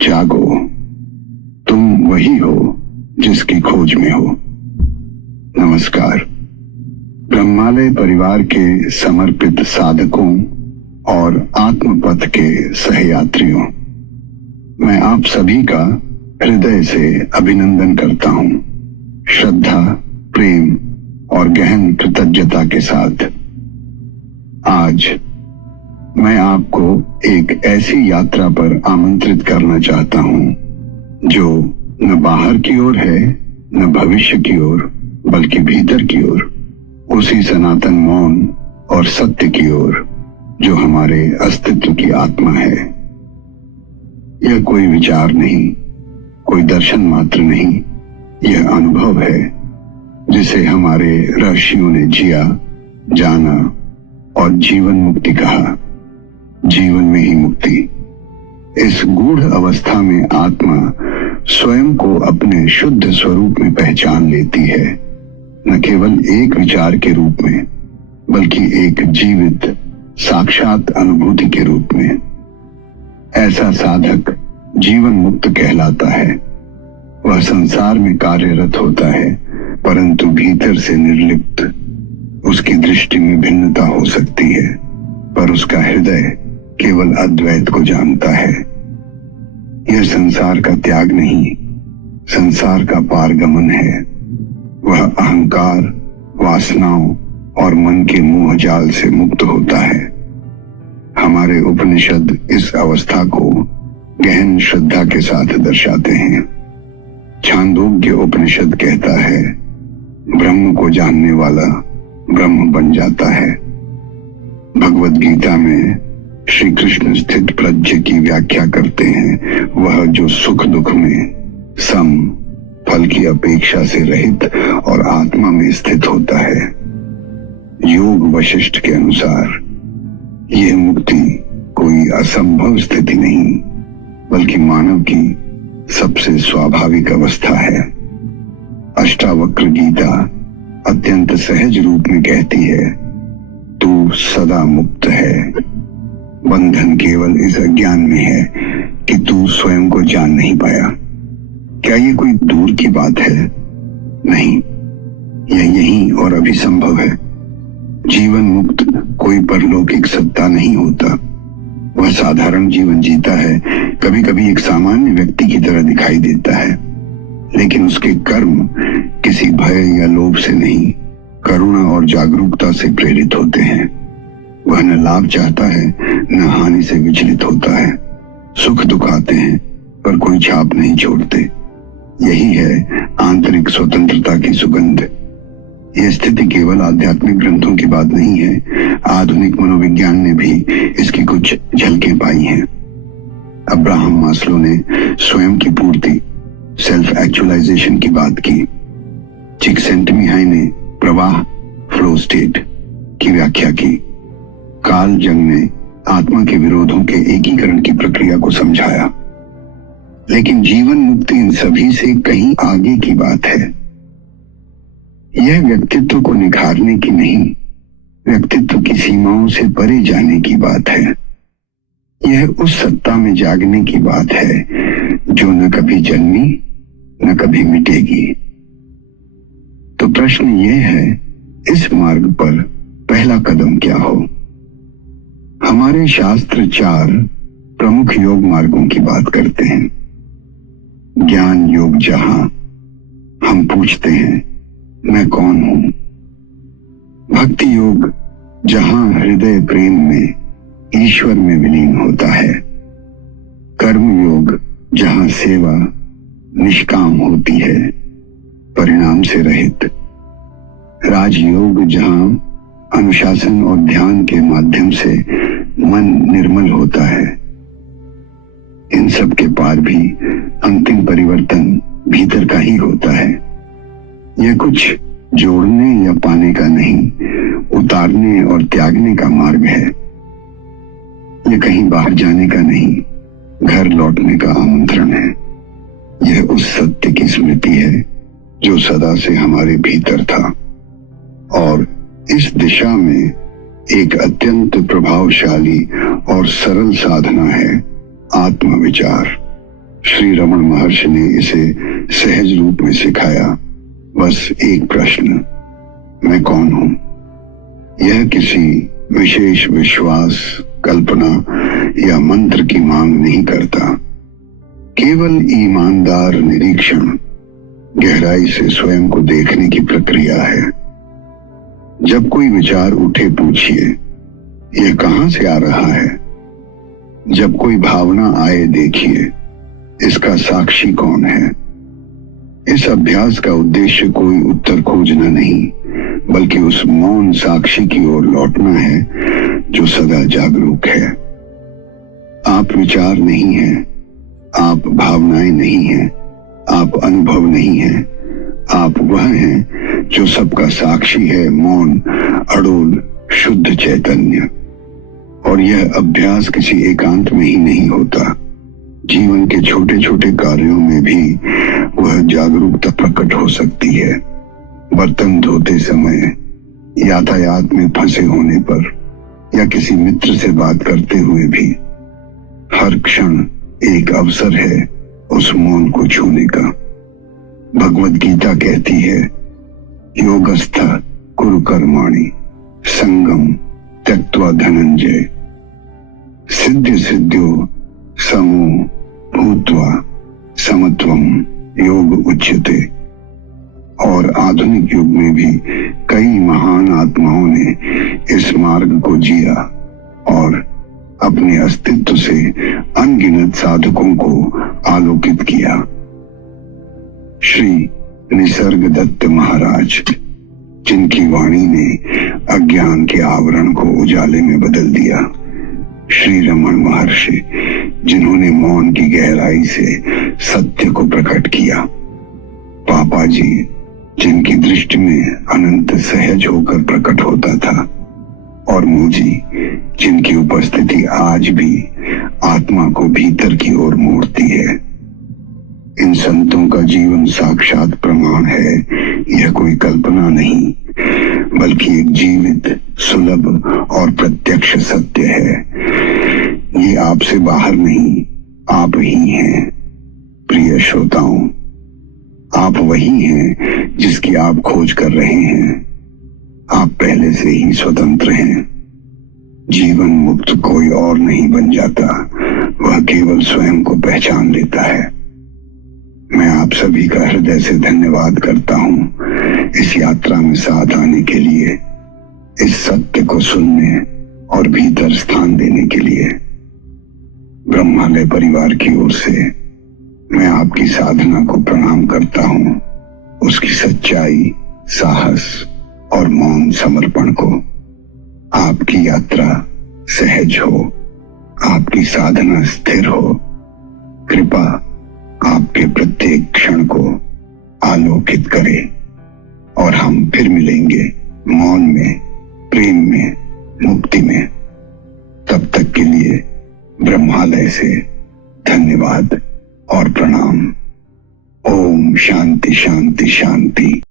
जागो, तुम वही हो जिसकी खोज में हो। नमस्कार। ब्रह्मालय परिवार के समर्पित साधकों और आत्मपथ के सहयात्रियों, मैं आप सभी का हृदय से अभिनंदन करता हूं, श्रद्धा, प्रेम और गहन कृतज्ञता के साथ। आज मैं आपको एक ऐसी यात्रा पर आमंत्रित करना चाहता हूं जो न बाहर की ओर है, न भविष्य की ओर, बल्कि भीतर की ओर, उसी सनातन मौन और सत्य की ओर जो हमारे अस्तित्व की आत्मा है। यह कोई विचार नहीं, कोई दर्शन मात्र नहीं, यह अनुभव है जिसे हमारे ऋषियों ने जिया, जाना और जीवन मुक्ति कहा। जीवन में ही मुक्ति। इस गूढ़ अवस्था में आत्मा स्वयं को अपने शुद्ध स्वरूप में पहचान लेती है, न केवल एक विचार के रूप में, बल्कि एक जीवित साक्षात अनुभूति के रूप में। ऐसा साधक जीवन मुक्त कहलाता है। वह संसार में कार्यरत होता है, परंतु भीतर से निर्लिप्त। उसकी दृष्टि में भिन्नता हो सकती है, पर उसका हृदय केवल अद्वैत को जानता है। यह संसार का त्याग नहीं, संसार का पारगमन है। वह अहंकार, वासनाओं और मन के मोह जाल से मुक्त होता है। हमारे उपनिषद इस अवस्था को गहन श्रद्धा के साथ दर्शाते हैं। छांदोग्य उपनिषद कहता है, ब्रह्म को जानने वाला ब्रह्म बन जाता है। भगवद गीता में श्री कृष्ण स्थित प्रज्ञ की व्याख्या करते हैं, वह जो सुख दुख में सम, फल की अपेक्षा से रहित और आत्मा में स्थित होता है। योग वशिष्ठ के अनुसार यह मुक्ति कोई असंभव स्थिति नहीं, बल्कि मानव की सबसे स्वाभाविक अवस्था है। अष्टावक्र गीता अत्यंत सहज रूप में कहती है, तू सदा मुक्त है। बंधन केवल इस अज्ञान में है कि तू स्वयं को जान नहीं पाया। क्या ये कोई दूर की बात है? नहीं, यह यहीं और अभी संभव है। जीवन मुक्त कोई परलौकिक सत्ता नहीं होता। वह साधारण जीवन जीता है, कभी कभी एक सामान्य व्यक्ति की तरह दिखाई देता है, लेकिन उसके कर्म किसी भय या लोभ से नहीं, करुणा और जागरूकता से प्रेरित होते हैं। वह न लाभ चाहता है, न हानि से विचलित होता है। सुख दुख आते हैं, पर कोई छाप नहीं छोड़ते। यही है आंतरिक स्वतंत्रता की सुगंध। यह स्थिति केवल आध्यात्मिक ग्रंथों की बात नहीं है, आधुनिक मनोविज्ञान ने भी इसकी कुछ झलकें पाई हैं। अब्राहम मास्लो ने स्वयं की पूर्ति, सेल्फ एक्चुअलाइजेशन की बात की। चिकसेंटमिहाई ने प्रवाह, फ्लो स्टेट की व्याख्या की। कार्ल जंग ने आत्मा के विरोधों के एकीकरण की प्रक्रिया को समझाया। लेकिन जीवन मुक्ति इन सभी से कहीं आगे की बात है। यह व्यक्तित्व को निखारने की नहीं, व्यक्तित्व की सीमाओं से परे जाने की बात है। यह उस सत्ता में जागने की बात है जो न कभी जन्मी, न कभी मिटेगी। तो प्रश्न यह है, इस मार्ग पर पहला कदम क्या हो? हमारे शास्त्र 4 प्रमुख योग मार्गों की बात करते हैं। ज्ञान योग जहां हम पूछते हैं, मैं कौन हूं? भक्ति योग जहां हृदय प्रेम में, ईश्वर में विलीन होता है। कर्म योग जहां सेवा निष्काम होती है, परिणाम से रहित। राजयोग जहां अनुशासन और ध्यान के माध्यम से मन निर्मल होता है। इन सब के पार भी अंतिम परिवर्तन भीतर का ही होता है। यह कुछ जोड़ने या पाने का नहीं, उतारने और त्यागने का मार्ग है। यह कहीं बाहर जाने का नहीं, घर लौटने का आमंत्रण है। यह उस सत्य की स्मृति है जो सदा से हमारे भीतर था। और इस दिशा में एक अत्यंत प्रभावशाली और सरल साधना है आत्मविचार। श्री रमण महर्षि ने इसे सहज रूप में सिखाया। बस एक प्रश्न, मैं कौन हूं? यह किसी विशेष विश्वास, कल्पना या मंत्र की मांग नहीं करता। केवल ईमानदार निरीक्षण, गहराई से स्वयं को देखने की प्रक्रिया है। जब कोई विचार उठे, पूछिए, यह कहां से आ रहा है? जब कोई भावना आए, देखिए, इसका साक्षी कौन है? इस अभ्यास का उद्देश्य कोई उत्तर खोजना नहीं, बल्कि उस मौन साक्षी की ओर लौटना है जो सदा जागरूक है। आप विचार नहीं हैं, आप भावनाएं नहीं हैं, आप अनुभव नहीं हैं, आप वह हैं जो सबका साक्षी है, मौन, अड़ोल, शुद्ध चैतन्य। और यह अभ्यास किसी एकांत में ही नहीं होता। जीवन के छोटे छोटे कार्यों में भी वह जागरूकता प्रकट हो सकती है। बर्तन धोते समय, यातायात में फंसे होने पर, या किसी मित्र से बात करते हुए भी। हर क्षण एक अवसर है उस मौन को छूने का। भगवद गीता कहती है, योगस्थ कुरु कर्माणि संगम त्यक्त्वा धनंजय सिद्ध सिद्ध्यो समो भूत्वा समत्वम योग उच्यते। और आधुनिक युग में भी कई महान आत्माओं ने इस मार्ग को जिया और अपने अस्तित्व से अनगिनत साधकों को आलोकित किया। श्री निसर्गदत्त महाराज, जिनकी वाणी ने अज्ञान के आवरण को उजाले में बदल दिया। श्री रमण महर्षि, जिन्होंने मौन की गहराई से सत्य को प्रकट किया। पापा जी, जिनकी दृष्टि में अनंत सहज होकर प्रकट होता था। और मुझी, जिनकी उपस्थिति आज भी आत्मा को भीतर की ओर मोड़ती है। इन संतों का जीवन साक्षात प्रमाण है। यह कोई कल्पना नहीं, बल्कि एक जीवित, सुलभ और प्रत्यक्ष सत्य है। ये आपसे बाहर नहीं, आप ही हैं। प्रिय श्रोताओं, आप वही हैं जिसकी आप खोज कर रहे हैं। आप पहले से ही स्वतंत्र हैं। जीवन मुक्त कोई और नहीं बन जाता, वह केवल स्वयं को पहचान लेता है। मैं आप सभी का हृदय से धन्यवाद करता हूं इस यात्रा में साथ आने के लिए, इस सत्य को सुनने और भीतर स्थान देने के लिए। ब्रह्मालय परिवार की ओर से मैं आपकी साधना को प्रणाम करता हूं, उसकी सच्चाई, साहस और मौन समर्पण को। आपकी यात्रा सहज हो, आपकी साधना स्थिर हो। कृपा आपके प्रत्येक क्षण को आलोकित करे और हम फिर मिलेंगे मौन में, प्रेम में, मुक्ति में। तब तक के लिए ब्रह्मालय से धन्यवाद और प्रणाम। ओम शांति शांति शांति।